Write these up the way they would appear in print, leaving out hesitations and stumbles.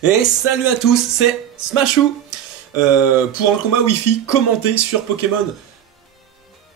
Et salut à tous, c'est Smashou pour un combat Wi-Fi commenté sur Pokémon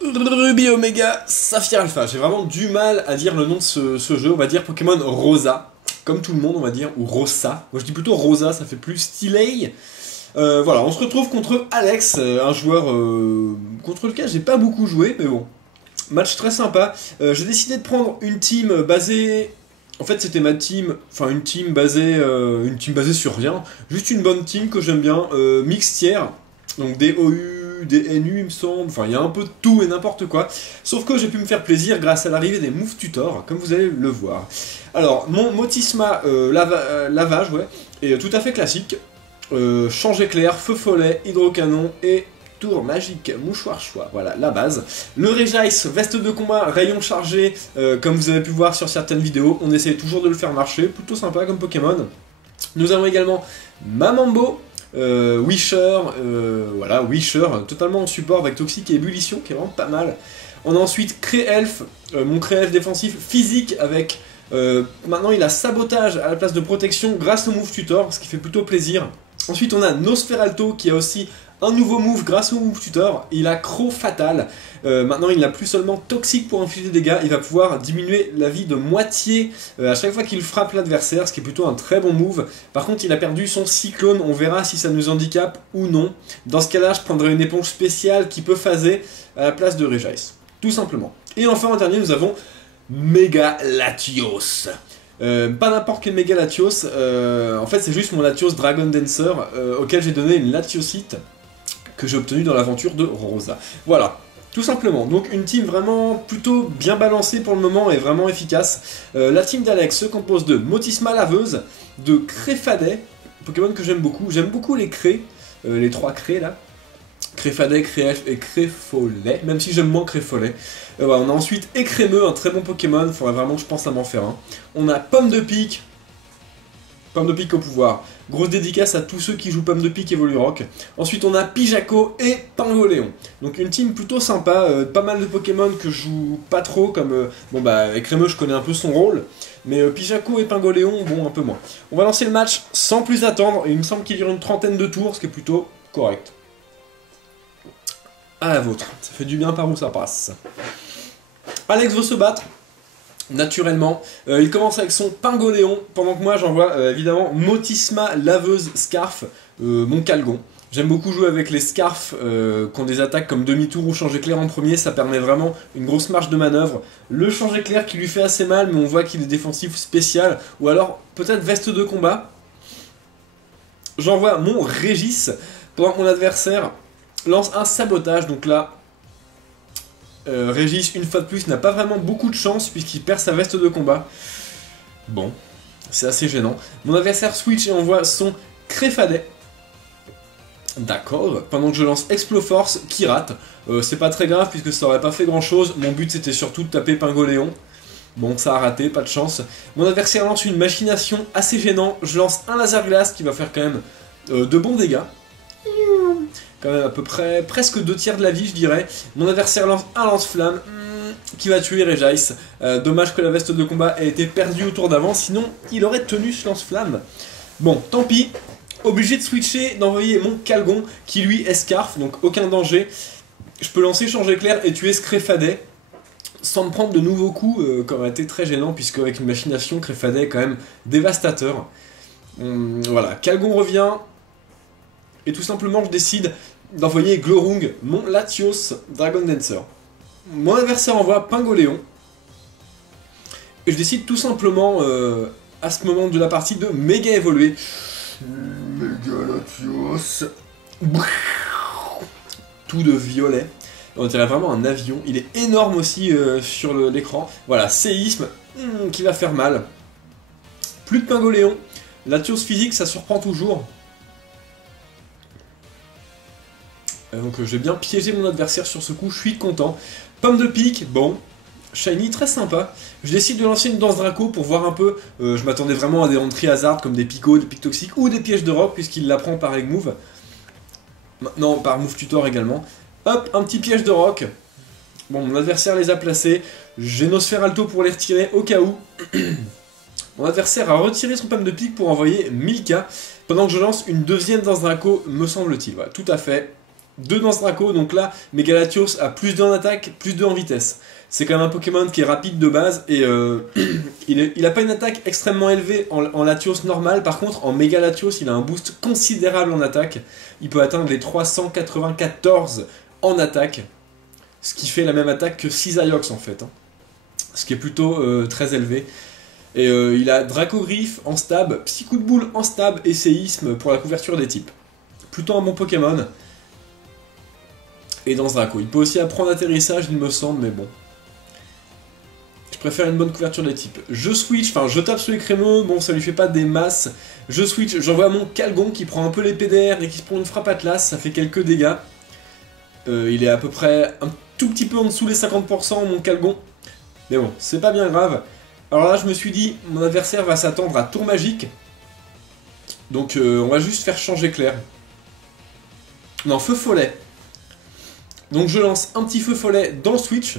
Ruby Omega Saphir Alpha. J'ai vraiment du mal à dire le nom de ce jeu, on va dire Pokémon Rosa, comme tout le monde on va dire, ou Rosa. Moi je dis plutôt Rosa, ça fait plus stylé. Voilà, on se retrouve contre Alex, un joueur contre lequel j'ai pas beaucoup joué, mais bon. Match très sympa. J'ai décidé de prendre une team basée... En fait, c'était ma team, enfin une team basée sur rien. Juste une bonne team que j'aime bien, mixtière. Donc des OU, des NU, il me semble. Enfin, il y a un peu de tout et n'importe quoi. Sauf que j'ai pu me faire plaisir grâce à l'arrivée des Move Tutor, comme vous allez le voir. Alors, mon Motisma lavage, ouais, est tout à fait classique. Change éclair, feu follet, hydrocanon et tour magique, mouchoir choix, voilà la base. Le Regice, veste de combat, rayon chargé, comme vous avez pu voir sur certaines vidéos, on essaie toujours de le faire marcher, plutôt sympa comme Pokémon. Nous avons également Mamambo, Wisher, voilà, Wisher, totalement en support avec Toxique et Ébullition, qui est vraiment pas mal. On a ensuite Cré-Elf, mon Cré-Elf défensif physique avec... maintenant il a sabotage à la place de protection grâce au move tutor, ce qui fait plutôt plaisir. Ensuite on a Nosferalto qui a aussi un nouveau move grâce au move tutor, il a Croc Fatal. Maintenant il n'a plus seulement Toxique pour infliger des dégâts, il va pouvoir diminuer la vie de moitié à chaque fois qu'il frappe l'adversaire, ce qui est plutôt un très bon move. Par contre il a perdu son Cyclone, on verra si ça nous handicape ou non. Dans ce cas là je prendrai une éponge spéciale qui peut phaser à la place de Regice, tout simplement. Et enfin en dernier nous avons Mega Latios. Pas n'importe quel Mega Latios, en fait c'est juste mon Latios Dragon Dancer auquel j'ai donné une Latiosite que j'ai obtenue dans l'aventure de Rosa. Voilà, tout simplement. Donc une team vraiment plutôt bien balancée pour le moment et vraiment efficace. La team d'Alex se compose de Motisma Laveuse, de Créfadet, Pokémon que j'aime beaucoup les Cré, les trois Cré là. Créfadet, Créelf et Créfollet, même si j'aime moins Créfollet. Voilà, on a ensuite Écrémeux, un très bon Pokémon, il faudrait vraiment, je pense, à m'en faire un. On a Pomme de Pique au pouvoir. Grosse dédicace à tous ceux qui jouent Pomme de Pique et Volurock. Ensuite on a Pijaco et Pingoléon. Donc une team plutôt sympa, pas mal de Pokémon que je joue pas trop, comme... bon bah, Écrémeux je connais un peu son rôle, mais Pijaco et Pingoléon, bon, un peu moins. On va lancer le match sans plus attendre, il me semble qu'il dure une trentaine de tours, ce qui est plutôt correct. À la vôtre, ça fait du bien par où ça passe. Alex veut se battre, naturellement. Il commence avec son Pingoléon, pendant que moi j'envoie évidemment Motisma Laveuse Scarf, mon Calgon. J'aime beaucoup jouer avec les Scarfs qui ont des attaques comme demi-tour ou change éclair en premier, ça permet vraiment une grosse marge de manœuvre. Le change éclair qui lui fait assez mal, mais on voit qu'il est défensif spécial, ou alors peut-être veste de combat. J'envoie mon Régis, pendant que mon adversaire lance un sabotage, donc là, Régis, une fois de plus, n'a pas vraiment beaucoup de chance puisqu'il perd sa veste de combat. Bon, c'est assez gênant. Mon adversaire switch et envoie son Créfadet. D'accord, pendant que je lance Exploforce qui rate. C'est pas très grave puisque ça aurait pas fait grand chose. Mon but c'était surtout de taper Pingoléon. Bon, ça a raté, pas de chance. Mon adversaire lance une machination assez gênant. Je lance un laser glace qui va faire quand même de bons dégâts. Quand même à peu près, presque 2/3 de la vie je dirais. Mon adversaire lance un lance-flamme qui va tuer Regice. Dommage que la veste de combat ait été perdue au tour d'avant, sinon il aurait tenu ce lance-flamme. Bon, tant pis. Obligé de switcher, d'envoyer mon Calgon qui lui est Scarf, donc aucun danger. Je peux lancer change éclair et tuer ce Créfadet sans me prendre de nouveaux coups, qui aurait été très gênant puisque avec une machination, Créfadet est quand même dévastateur. Voilà, Calgon revient. Et tout simplement, je décide d'envoyer Glorung, mon Latios Dragon Dancer. Mon adversaire envoie Pingoléon. Et je décide tout simplement, à ce moment de la partie, de méga évoluer. Méga Latios. Tout de violet. On dirait vraiment un avion. Il est énorme aussi sur l'écran. Voilà, séisme qui va faire mal. Plus de Pingoléon. Latios physique, ça surprend toujours. Donc j'ai bien piégé mon adversaire sur ce coup, je suis content. Pomme de pique, bon. Shiny, très sympa. Je décide de lancer une danse Draco pour voir un peu. Je m'attendais vraiment à des entrées hasard comme des picots, des pics toxiques ou des pièges de rock puisqu'il l'apprend par Egg Move. Non, par Move Tutor également. Hop, un petit piège de rock. Bon, mon adversaire les a placés. J'ai Nosferalto pour les retirer au cas où. Mon adversaire a retiré son pomme de pique pour envoyer 1000k, pendant que je lance une deuxième Danse Draco, me semble-t-il. Voilà, tout à fait. 2 Danse Draco, donc là, Megalatios a plus 2 en attaque, plus 2 en vitesse. C'est quand même un Pokémon qui est rapide de base, et il a pas une attaque extrêmement élevée en Latios normal, par contre, en Megalatios, il a un boost considérable en attaque. Il peut atteindre les 394 en attaque, ce qui fait la même attaque que Cisaiox en fait. Hein. Ce qui est plutôt très élevé. Et il a Dracogriffe en stab, Psy-coup de boule en stab et séisme pour la couverture des types. Plutôt un bon Pokémon. Et Danse Draco. Il peut aussi apprendre atterrissage, il me semble, mais bon. Je préfère une bonne couverture des types. Je switch, enfin je tape sur les créneaux, bon ça lui fait pas des masses. Je switch, j'envoie mon Calgon qui prend un peu les PDR et qui se prend une frappe Atlas, ça fait quelques dégâts. Il est à peu près un tout petit peu en dessous les 50% mon Calgon. Mais bon, c'est pas bien grave. Alors là, je me suis dit, mon adversaire va s'attendre à tour magique. Donc on va juste faire changer clair. Non, feu follet. Donc je lance un petit feu follet dans le switch.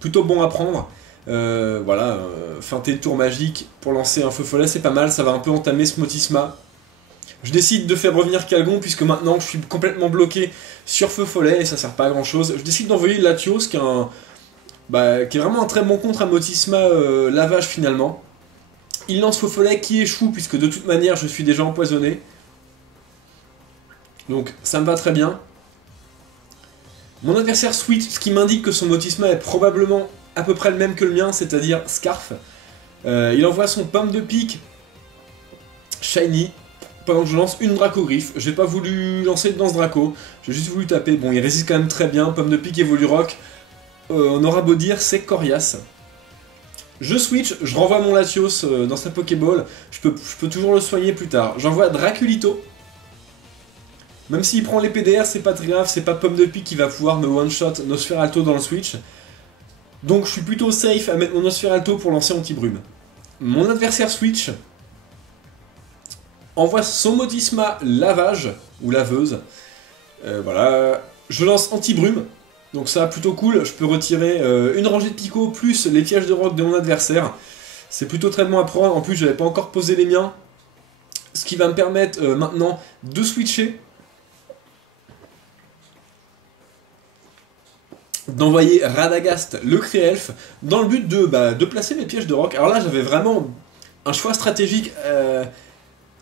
Plutôt bon à prendre. Voilà, feinter le tour magique pour lancer un feu follet, c'est pas mal. Ça va un peu entamer ce Motisma. Je décide de faire revenir Calgon, puisque maintenant je suis complètement bloqué sur feu follet et ça sert pas à grand chose. Je décide d'envoyer Latios, qui est vraiment un très bon contre à Motisma lavage finalement. Il lance feu follet qui échoue, puisque de toute manière je suis déjà empoisonné. Donc ça me va très bien. Mon adversaire switch, ce qui m'indique que son Motisma est probablement à peu près le même que le mien, c'est-à-dire Scarf. Il envoie son pomme de pique Shiny, pendant que je lance une Dracogriffe. J'ai pas voulu lancer de Danse Draco, j'ai juste voulu taper. Bon, il résiste quand même très bien, pomme de pique et Volurock. On aura beau dire, c'est coriace. Je switch, je renvoie mon Latios dans sa Pokéball, je peux toujours le soigner plus tard. J'envoie Draculito. Même s'il prend les PDR, c'est pas très grave, c'est pas Pomme de Pique qui va pouvoir me one-shot Nosferalto dans le switch. Donc je suis plutôt safe à mettre mon Nosferalto pour lancer Anti-Brume. Mon adversaire switch envoie son Motisma lavage, ou laveuse. Voilà, je lance Anti-Brume. Donc ça, plutôt cool, je peux retirer une rangée de picots plus les pièges de rock de mon adversaire. C'est plutôt très bon à prendre, en plus j'avais pas encore posé les miens. Ce qui va me permettre maintenant de switcher. D'envoyer Radagast, le Créelfe, dans le but de placer mes pièges de rock. Alors là, j'avais vraiment un choix stratégique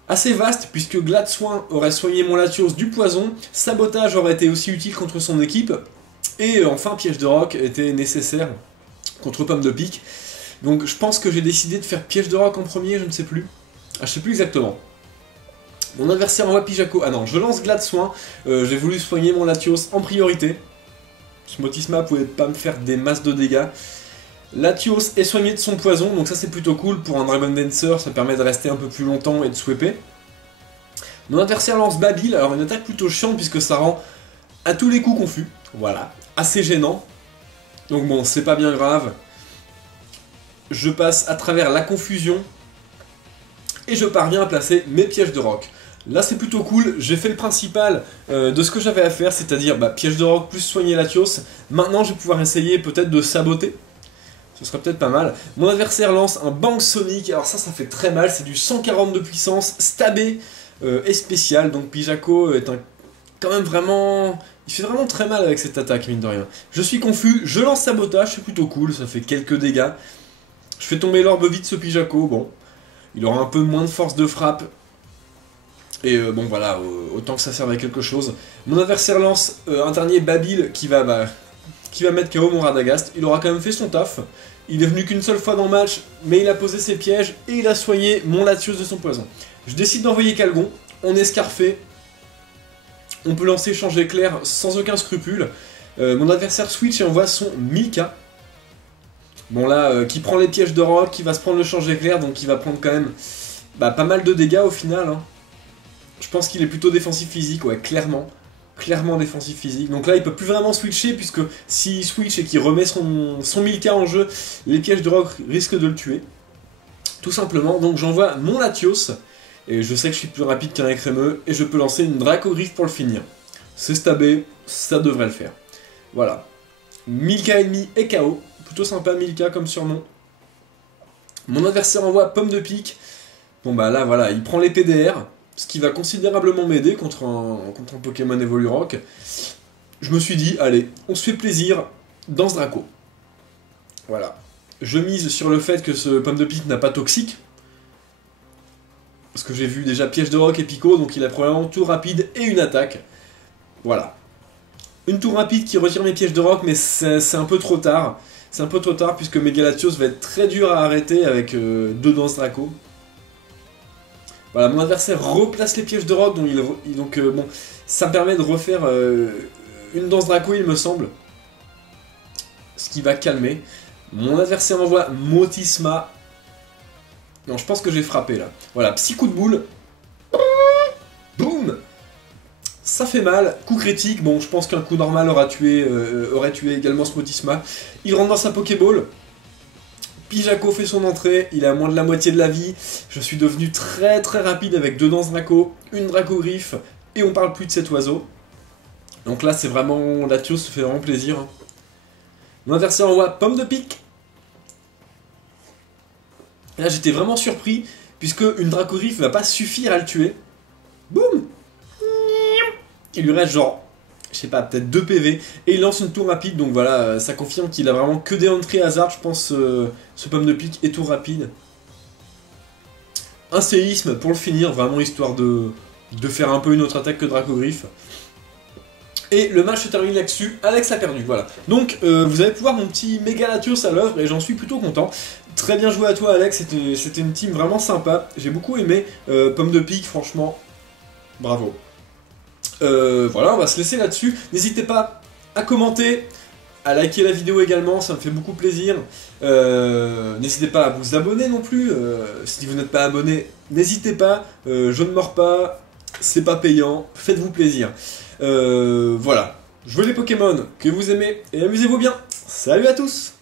assez vaste, puisque Glade Soin aurait soigné mon Latios du poison, Sabotage aurait été aussi utile contre son équipe, et enfin, Piège de rock était nécessaire contre Pomme de Pique. Donc je pense que j'ai décidé de faire Piège de rock en premier, je ne sais plus. Ah, je sais plus exactement. Mon adversaire envoie Pijaco. Ah non, je lance Glade Soin, j'ai voulu soigner mon Latios en priorité. Ce Motisma pouvait pas me faire des masses de dégâts. Latios est soigné de son poison, donc ça c'est plutôt cool. Pour un Dragon Dancer, ça permet de rester un peu plus longtemps et de sweeper. Mon adversaire lance Babil, alors une attaque plutôt chiante puisque ça rend à tous les coups confus. Voilà, assez gênant. Donc bon, c'est pas bien grave. Je passe à travers la confusion et je parviens à placer mes pièges de rock. Là c'est plutôt cool, j'ai fait le principal de ce que j'avais à faire, c'est-à-dire piège de rock plus soigner Latios. Maintenant je vais pouvoir essayer peut-être de saboter. Ce serait peut-être pas mal. Mon adversaire lance un Bang Sonic, alors ça fait très mal, c'est du 140 de puissance, stabé et spécial. Donc Pijaco est quand même vraiment... Il fait vraiment très mal avec cette attaque, mine de rien. Je suis confus, je lance sabotage, c'est plutôt cool, ça fait quelques dégâts. Je fais tomber l'orbe vite ce Pijaco, bon. Il aura un peu moins de force de frappe. Et bon voilà, autant que ça serve à quelque chose. Mon adversaire lance un dernier Babil qui va mettre KO mon Radagast. Il aura quand même fait son taf. Il est venu qu'une seule fois dans le match, mais il a posé ses pièges et il a soigné mon Latios de son poison. Je décide d'envoyer Calgon, on est scarfé. On peut lancer changer clair sans aucun scrupule. Mon adversaire switch et envoie son Milka. Bon là, qui prend les pièges de rock, qui va se prendre le changer clair, donc il va prendre quand même pas mal de dégâts au final. Hein. Je pense qu'il est plutôt défensif physique, ouais, clairement. Clairement défensif physique. Donc là, il peut plus vraiment switcher, puisque s'il switch et qu'il remet son Milka en jeu, les pièges de rock risquent de le tuer. Tout simplement. Donc j'envoie mon Latios, et je sais que je suis plus rapide qu'un écrémeux, et je peux lancer une Dracogriffe pour le finir. C'est stabé, ça devrait le faire. Voilà. Milka ennemi et KO. Plutôt sympa Milka comme surnom. Mon adversaire envoie Pomme de Pique. Bon bah là voilà, il prend les PDR, ce qui va considérablement m'aider contre un Pokémon Evolurock. Je me suis dit, allez, on se fait plaisir, Danse Draco. Voilà. Je mise sur le fait que ce Pomme de Pique n'a pas toxique. Parce que j'ai vu déjà Piège de Roc et Pico, donc il a probablement tour rapide et une attaque. Voilà. Une tour rapide qui retire mes Pièges de Roc, mais c'est un peu trop tard. C'est un peu trop tard puisque Megalatios va être très dur à arrêter avec 2 Danse Draco. Voilà, mon adversaire replace les Pièges de Roc, donc bon, ça me permet de refaire une Danse Draco, il me semble. Ce qui va calmer. Mon adversaire envoie Motisma. Non, je pense que j'ai frappé là. Voilà, petit coup de boule. Boum. Ça fait mal, coup critique. Bon, je pense qu'un coup normal aurait tué également ce Motisma. Il rentre dans sa Pokéball. Pijaco fait son entrée, il a moins de la moitié de la vie. Je suis devenu très très rapide avec 2 Danse Draco, une Dracogriffe, et on parle plus de cet oiseau. Donc là, c'est vraiment... Latios se fait vraiment plaisir. Mon adversaire envoie Pomme de Pique. Et là, j'étais vraiment surpris, puisque une Dracogriffe va pas suffire à le tuer. Boum. Il lui reste genre, je sais pas, peut-être 2 PV, et il lance une tour rapide, donc voilà, ça confirme qu'il a vraiment que des entrées hasard, je pense, ce Pomme de Pique et tour rapide. Un séisme pour le finir, vraiment histoire de faire un peu une autre attaque que Dracogriffe. Et le match se termine là-dessus, Alex a perdu, voilà. Donc, vous allez pouvoir mon petit Megalatios à l'œuvre, et j'en suis plutôt content. Très bien joué à toi, Alex, c'était une team vraiment sympa, j'ai beaucoup aimé. Pomme de Pique, franchement, bravo. Voilà, on va se laisser là-dessus. N'hésitez pas à commenter, à liker la vidéo également, ça me fait beaucoup plaisir. N'hésitez pas à vous abonner non plus. Si vous n'êtes pas abonné, n'hésitez pas. Je ne mords pas, c'est pas payant, faites-vous plaisir. Voilà, jouez les Pokémon que vous aimez et amusez-vous bien. Salut à tous!